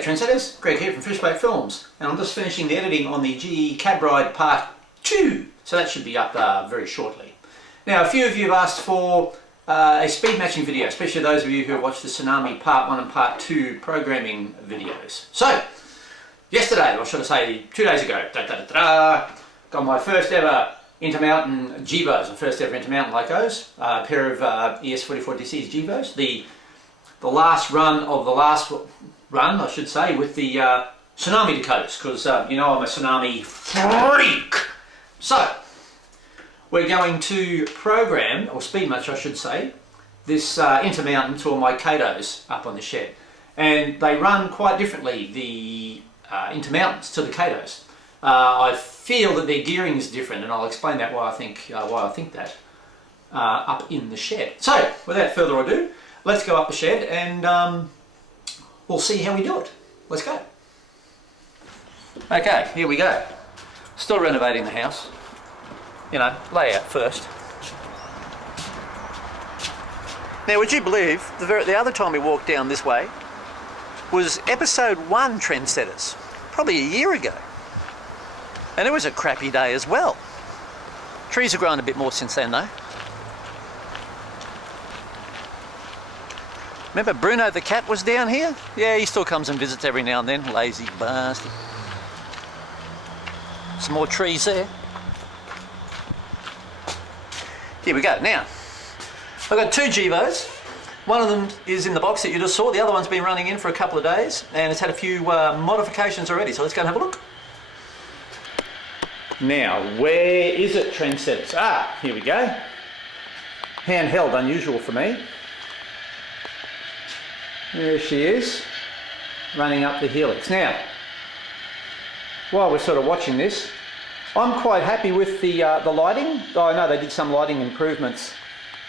G'day Trendsetters, Greg here from Fishbait Films, and I'm just finishing the editing on the GE Cab Ride Part 2, so that should be up very shortly. Now, a few of you have asked for a speed matching video, especially those of you who have watched the Tsunami Part 1 and Part 2 programming videos. So, yesterday, or should I say 2 days ago, got my first ever Intermountain Gevos, the first ever Intermountain Locos, a pair of ES44DC's Gevos, the last run of the last run, I should say, with the Tsunami Decoders, because you know I'm a Tsunami freak. So, we're going to program, or speed match I should say, this Intermountain to all my Katos up on the shed. And they run quite differently, the Intermountains to the Katos. I feel that their gearing is different, and I'll explain that why I think that up in the shed. So, without further ado, let's go up the shed and we'll see how we do it. Let's go. Okay, here we go. Still renovating the house. You know, layout first. Now, would you believe the other time we walked down this way was episode 1 Trendsetters, probably a year ago. And it was a crappy day as well. Trees have grown a bit more since then though. Remember Bruno the cat was down here? Yeah, he still comes and visits every now and then, lazy bastard. Some more trees there. Here we go. Now, I've got 2 Gevos. One of them is in the box that you just saw. The other one's been running in for a couple of days and it's had a few modifications already. So let's go and have a look. Now, where is it, Trendsetters? Ah, here we go. Handheld, unusual for me. There she is, running up the helix. Now, while we're sort of watching this, I'm quite happy with the lighting. I know they did some lighting improvements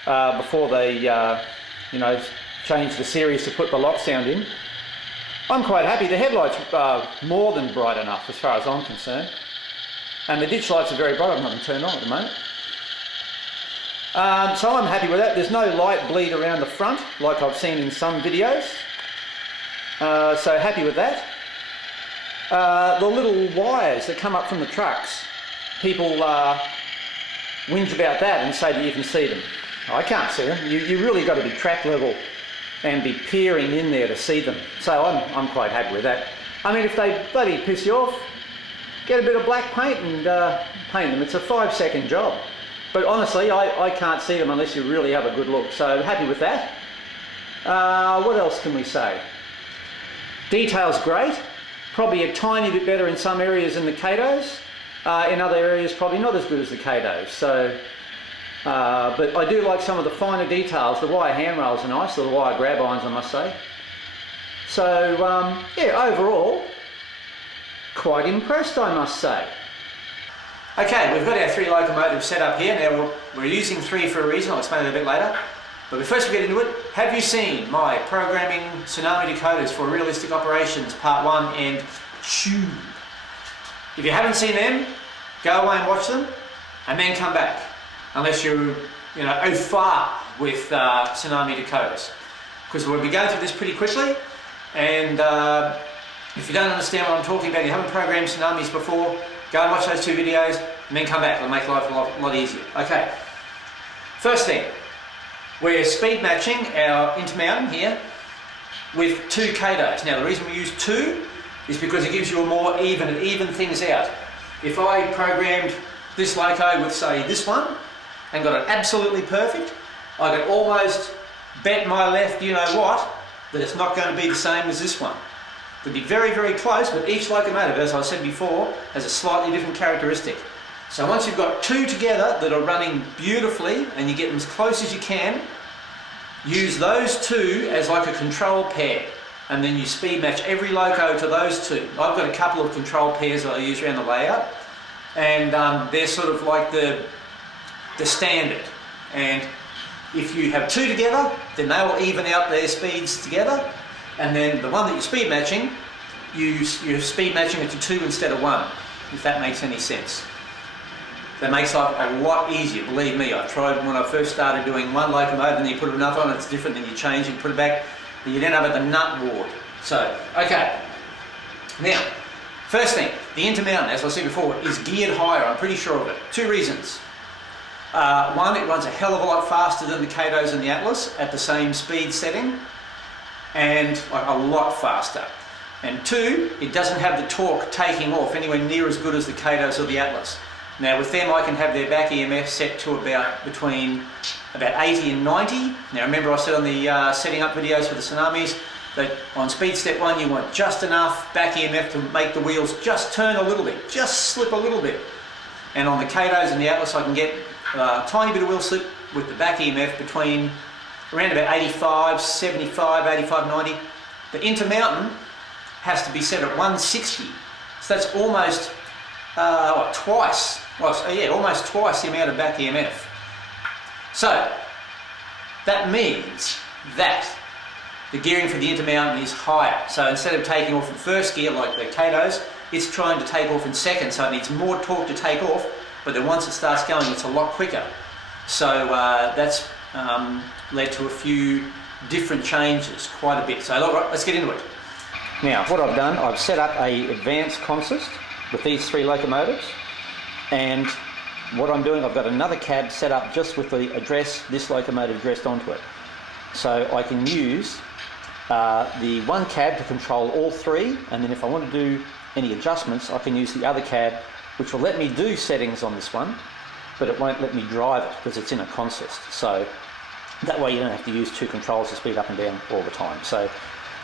before they, you know, changed the series to put the lock sound in. I'm quite happy. The headlights are more than bright enough as far as I'm concerned. And the ditch lights are very bright. I've got them turned on at the moment. So I'm happy with that. There's no light bleed around the front like I've seen in some videos. So happy with that. The little wires that come up from the trucks, people whinge about that and say that you can see them. I can't see them. You really got to be track level and be peering in there to see them. So I'm quite happy with that. I mean, if they bloody piss you off, get a bit of black paint and paint them. It's a 5-second job. But honestly, I can't see them unless you really have a good look. So happy with that. What else can we say? Detail's great. Probably a tiny bit better in some areas than the Katos. In other areas, probably not as good as the Katos. So, but I do like some of the finer details. The wire handrails are nice, the wire grab irons, I must say. So, yeah, overall, quite impressed, I must say. Okay, we've got our 3 locomotives set up here. Now we're using 3 for a reason, I'll explain it a bit later. But first we get into it, have you seen my programming Tsunami Decoders for Realistic Operations Part 1 and 2? If you haven't seen them, go away and watch them and then come back. Unless you're, you know, au fait with Tsunami Decoders. Because we'll be going through this pretty quickly, and if you don't understand what I'm talking about, you haven't programmed Tsunamis before, go and watch those 2 videos and then come back. It'll make life a lot easier. Okay, first thing, we're speed matching our Intermountain here with 2 Katos. Now the reason we use 2 is because it gives you a more even, it evens things out. If I programmed this loco with say this one and got it absolutely perfect, I could almost bet my left you know what that it's not going to be the same as this one. It'll be very, very close, but each locomotive, as I said before, has a slightly different characteristic. So once you've got 2 together that are running beautifully and you get them as close as you can, use those 2 as like a control pair, and then you speed match every loco to those 2. I've got a couple of control pairs that I use around the layout, and they're sort of like the standard. And if you have 2 together, then they will even out their speeds together. And then the one that you're speed matching, you're speed matching it to 2 instead of 1, if that makes any sense. That makes life a lot easier, believe me. I tried when I first started doing one locomotive and then you put another on, it's different, then you change and put it back, then you'd end up at the nut ward. So, okay, Now, first thing, the intermountain, as I said before, is geared higher. I'm pretty sure of it. Two reasons. One, it runs a hell of a lot faster than the Katos and the Atlas at the same speed setting, and like a lot faster. And two, it doesn't have the torque taking off anywhere near as good as the Katos or the Atlas. Now with them I can have their back EMF set to between about 80 and 90. Now remember I said on the setting up videos for the Tsunamis that on speed step 1 you want just enough back EMF to make the wheels just turn a little bit, just slip a little bit. And on the Katos and the Atlas I can get a tiny bit of wheel slip with the back EMF between around about 85, 75, 85, 90. The Intermountain has to be set at 160. So that's almost twice. Well, yeah, almost twice the amount of back EMF. So that means that the gearing for the Intermountain is higher. So instead of taking off in first gear like the Katos, it's trying to take off in second, so it needs more torque to take off, but then once it starts going, it's a lot quicker. So that's led to a few different changes, quite a bit. So let's get into it. Now, what I've done, I've set up an advanced consist with these 3 locomotives, and what I'm doing, I've got another cab set up just with the address, this locomotive addressed onto it. So I can use the one cab to control all 3, and then if I want to do any adjustments, I can use the other cab, which will let me do settings on this one, but it won't let me drive it because it's in a consist. So that way you don't have to use 2 controls to speed up and down all the time. So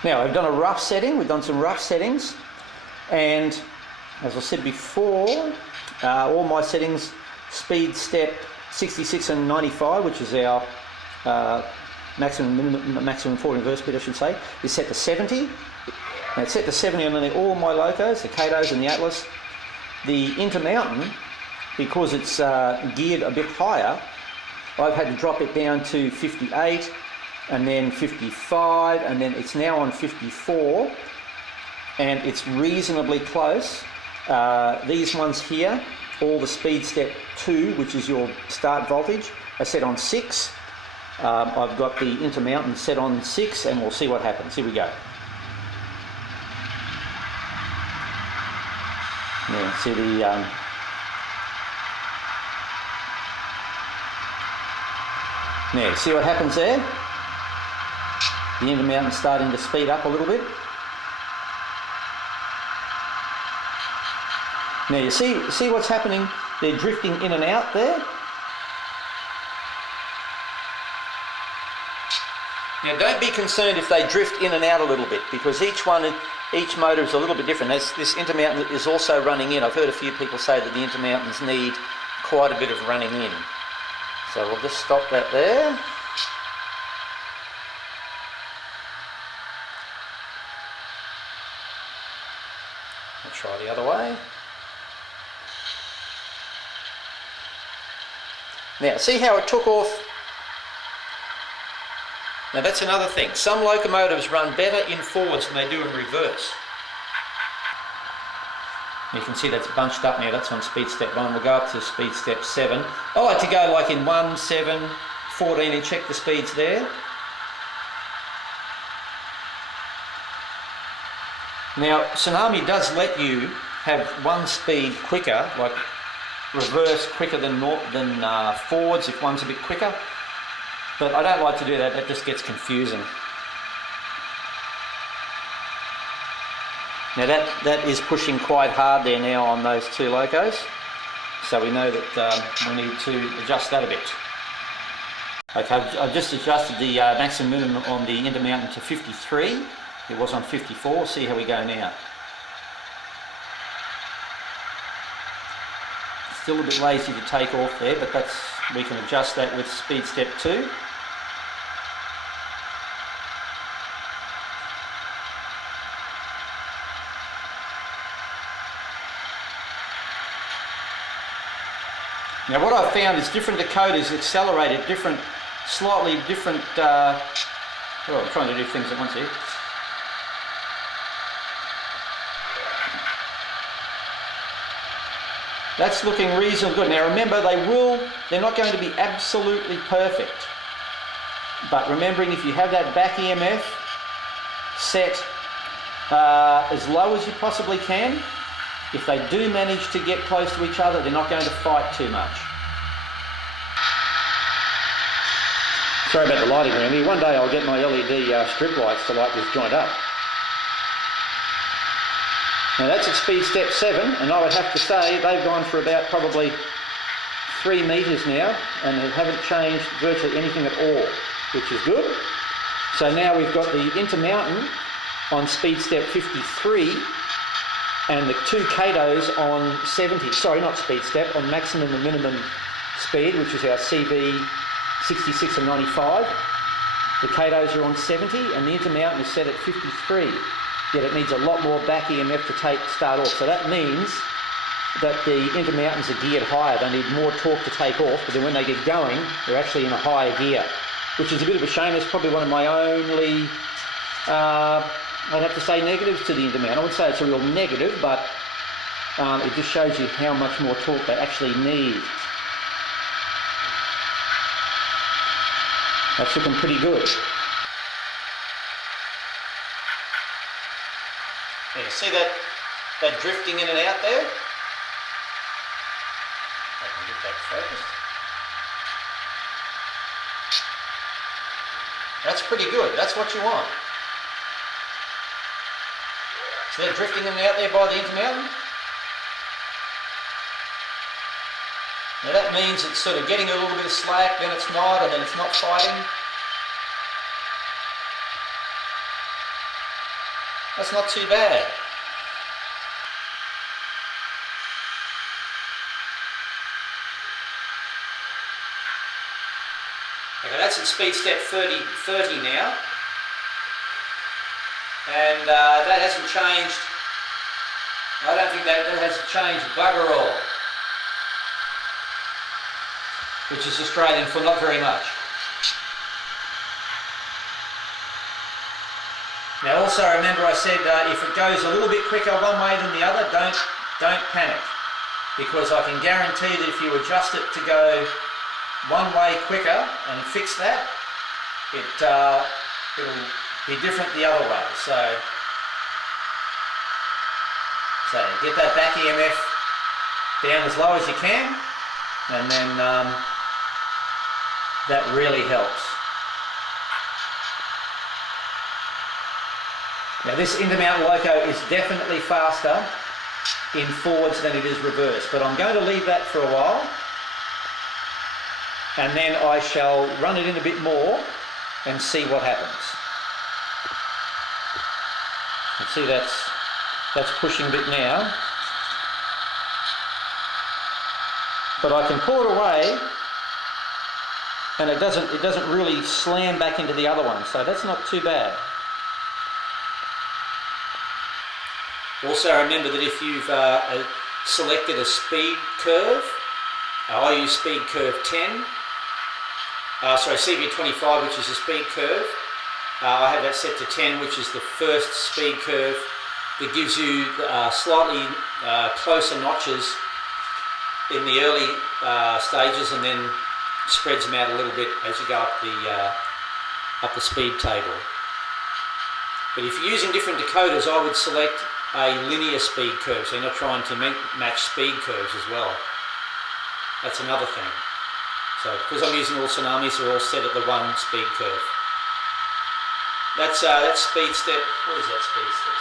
now I've done a rough setting, we've done some rough settings, and as I said before, all my settings, speed step 66 and 95, which is our maximum forward reverse speed I should say, is set to 70. Now it's set to 70 on nearly all my locos, the Katos and the Atlas. The Intermountain, because it's geared a bit higher, I've had to drop it down to 58 and then 55, and then it's now on 54, and it's reasonably close. These ones here, all the speed step 2, which is your start voltage, are set on 6. I've got the Intermountain set on 6, and we'll see what happens. Here we go. Yeah, see the now see what happens there? The Intermountain starting to speed up a little bit. Now you see what's happening? They're drifting in and out there. Now don't be concerned if they drift in and out a little bit, because each motor is a little bit different. This Intermountain is also running in. I've heard a few people say that the Intermountains need quite a bit of running in. So we'll just stop that there. I'll try the other way. Now see how it took off? Now that's another thing. Some locomotives run better in forwards than they do in reverse. You can see that's bunched up now. That's on speed step 1. We'll go up to speed step 7. I like to go like in 1, 7, 14 and check the speeds there. Now Tsunami does let you have one speed quicker, like reverse quicker than forwards if one's a bit quicker. But I don't like to do that, that just gets confusing. Now that is pushing quite hard there now on those 2 locos. So we know that we need to adjust that a bit. Okay, I've just adjusted the maximum minimum on the Intermountain to 53. It was on 54, see how we go now. Still a bit lazy to take off there, but we can adjust that with speed step 2. Now what I've found is different decoders accelerate at slightly different, I'm trying to do things at once here. That's looking reasonably good. Now remember, they're not going to be absolutely perfect. But remembering if you have that back EMF set as low as you possibly can. If they do manage to get close to each other, they're not going to fight too much. Sorry about the lighting around here. One day I'll get my LED strip lights to light this joint up. Now that's at speed step 7, and I would have to say they've gone for about probably 3 metres now and haven't changed virtually anything at all, which is good. So now we've got the intermountain on speed step 53 and the 2 katos on 70, sorry, not speed step, on maximum and minimum speed, which is our CV 66 and 95. The katos are on 70 and the intermountain is set at 53, yet it needs a lot more back EMF to start off. So that means that the intermountains are geared higher. They need more torque to take off, but then when they get going, they're actually in a higher gear, which is a bit of a shame. It's probably one of my only, I'd have to say, negatives to the intermountain. I wouldn't say it's a real negative, but it just shows you how much more torque they actually need. That's looking pretty good. Yeah, see that drifting in and out there? I can get that focused. That's pretty good. That's what you want. See that drifting in and out there by the intermountain? Now that means it's sort of getting a little bit of slack, then it's not, and then it's not fighting. That's not too bad. Okay, that's at speed step 30 now. And that hasn't changed. I don't think that hasn't changed bugger all. Which is Australian for not very much. Now also remember I said if it goes a little bit quicker one way than the other, don't panic, because I can guarantee that if you adjust it to go one way quicker and fix that, it'll be different the other way. So get that back EMF down as low as you can, and then that really helps. Now this intermountain loco is definitely faster in forwards than it is reverse, but I'm going to leave that for a while, and then I shall run it in a bit more and see what happens. You see that's pushing a bit now, but I can pull it away and it doesn't really slam back into the other one, so that's not too bad. Also remember that if you've selected a speed curve, I use speed curve 10, CV25, which is a speed curve. I have that set to 10, which is the first speed curve that gives you slightly closer notches in the early stages, and then spreads them out a little bit as you go up the speed table. But if you're using different decoders, I would select a linear speed curve, so you're not trying to match speed curves as well. That's another thing. So because I'm using all Tsunamis, they're all set at the 1 speed curve. That's speed step, what is that speed step?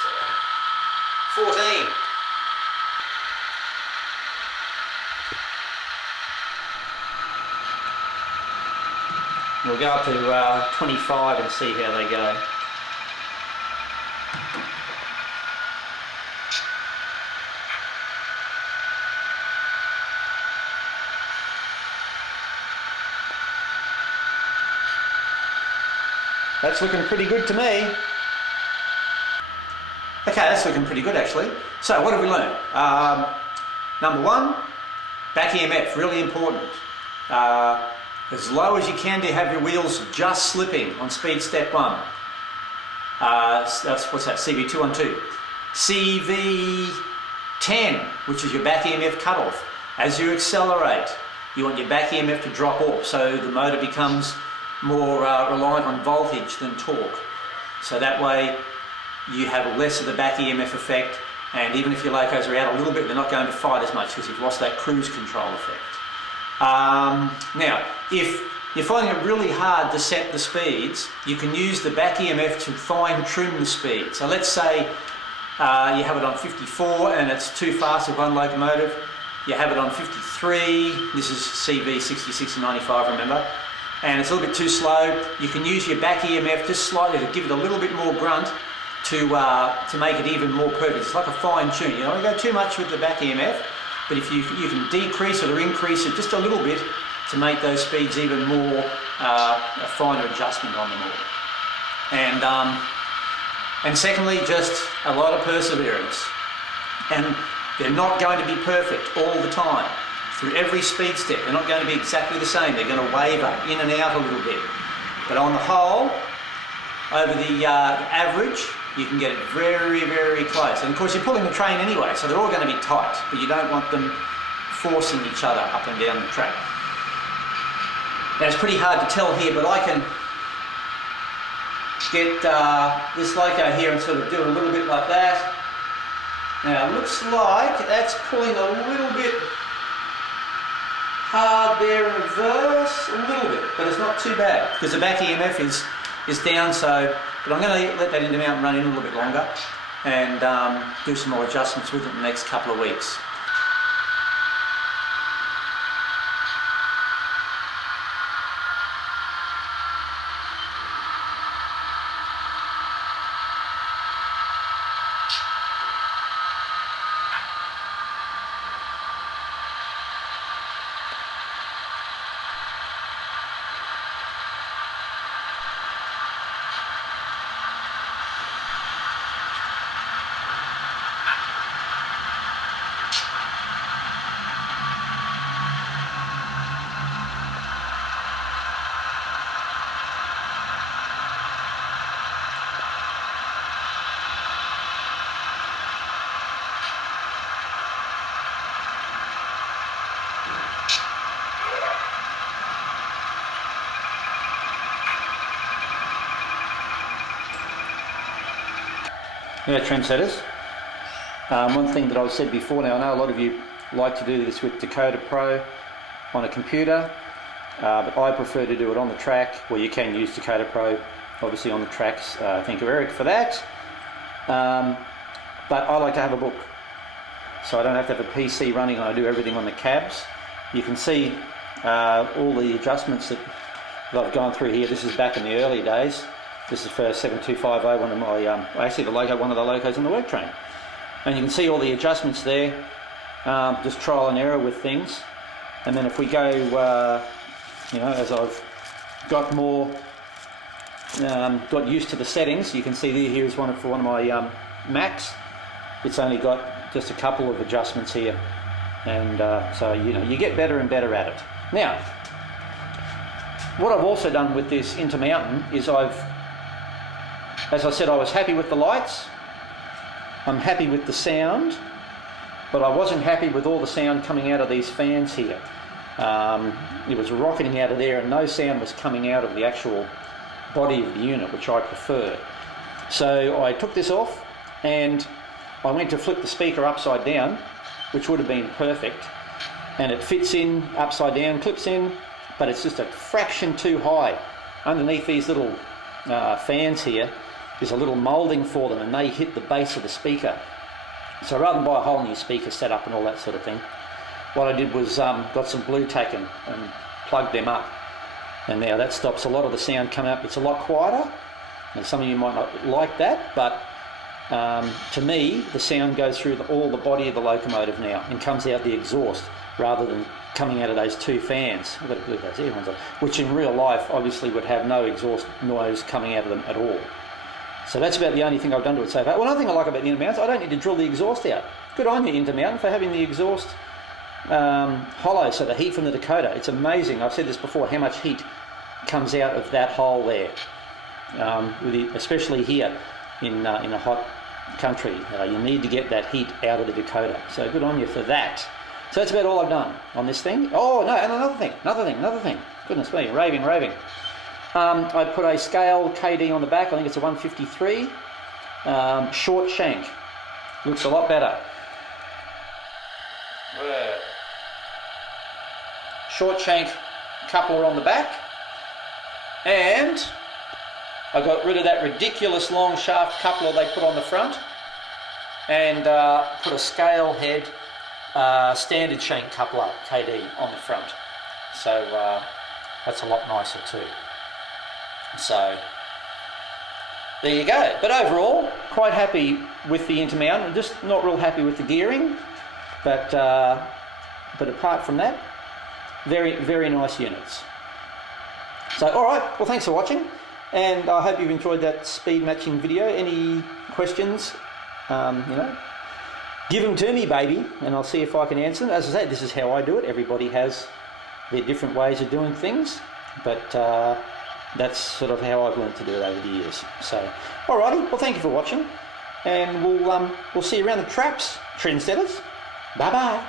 14. We'll go up to 25 and see how they go. That's looking pretty good to me. Okay, that's looking pretty good actually. So what have we learned? Number 1, back EMF, really important. As low as you can to have your wheels just slipping on speed step 1. What's that, CV212. CV10, which is your back EMF cutoff. As you accelerate, you want your back EMF to drop off, so the motor becomes more reliant on voltage than torque. So that way you have less of the back EMF effect, and even if your locos are out a little bit, they're not going to fight as much because you've lost that cruise control effect. Now, if you're finding it really hard to set the speeds, you can use the back EMF to fine trim the speed. So let's say you have it on 54 and it's too fast with one locomotive. You have it on 53, this is CV 6695, remember, and it's a little bit too slow. You can use your back EMF just slightly to give it a little bit more grunt to make it even more perfect. It's like a fine tune. You don't want to go too much with the back EMF, but if you can decrease it or increase it just a little bit to make those speeds even more a finer adjustment on them all. And secondly, just a lot of perseverance. And they're not going to be perfect all the time. Through every speed step, they're not going to be exactly the same. They're going to waver in and out a little bit. But on the whole, over the average, you can get it very, very close. And of course, you're pulling the train anyway, so they're all going to be tight, but you don't want them forcing each other up and down the track. Now, it's pretty hard to tell here, but I can get this loco here and sort of do it a little bit like that. Now, it looks like that's pulling a little bit hard there in reverse, a little bit, but it's not too bad because the back EMF is down, so, but I'm going to let that intermount and run in a little bit longer and do some more adjustments with it in the next couple of weeks. Now, trendsetters, one thing that I've said before, now I know a lot of you like to do this with Decoder Pro on a computer, but I prefer to do it on the track. Well, you can use Decoder Pro obviously on the tracks, thank you Eric for that, but I like to have a book, so I don't have to have a PC running and I do everything on the cabs. You can see all the adjustments that I've gone through here. This is back in the early days. This is for 7250, one of my, actually one of the locos on the work train. And you can see all the adjustments there, just trial and error with things. And then if we go, as I've got more, got used to the settings, you can see here is one for one of my Macs. It's only got just a couple of adjustments here. And so, you get better and better at it. Now, what I've also done with this Intermountain is as I said, I was happy with the lights, I'm happy with the sound, but I wasn't happy with all the sound coming out of these fans here. It was rocketing out of there and no sound was coming out of the actual body of the unit, which I prefer. So I took this off and I went to flip the speaker upside down, which would have been perfect, and it fits in upside down, clips in, but it's just a fraction too high. Underneath these little fans here, there's a little moulding for them and they hit the base of the speaker. So rather than buy a whole new speaker set up and all that sort of thing, what I did was got some blue tack and plugged them up. And now that stops a lot of the sound coming up. It's a lot quieter, and some of you might not like that, but to me, the sound goes through all the body of the locomotive now and comes out the exhaust rather than coming out of those two fans. I've got to glue those ear ones on, which in real life obviously would have no exhaust noise coming out of them at all. So that's about the only thing I've done to it so far. Well, another thing I like about the Intermounts, I don't need to drill the exhaust out. Good on you, Intermountain, for having the exhaust hollow, so the heat from the decoder. It's amazing, I've said this before, how much heat comes out of that hole there, especially here in a hot country. You need to get that heat out of the decoder. So good on you for that. So that's about all I've done on this thing. Oh no, and another thing. Goodness me, raving. I put a scale KD on the back, I think it's a 153, short shank. Looks a lot better. Short shank coupler on the back, and I got rid of that ridiculous long shaft coupler they put on the front, and put a scale head standard shank coupler KD on the front. So that's a lot nicer too. So there you go. But overall, quite happy with the Intermountain. Just not real happy with the gearing, but apart from that, very, very nice units. So, all right. Well, thanks for watching, and I hope you've enjoyed that speed matching video. Any questions? Give them to me, baby, and I'll see if I can answer them. As I say, this is how I do it. Everybody has their different ways of doing things, but that's sort of how I've learned to do it over the years. So, alrighty, well, thank you for watching, and we'll see you around the traps, trendsetters. Bye bye.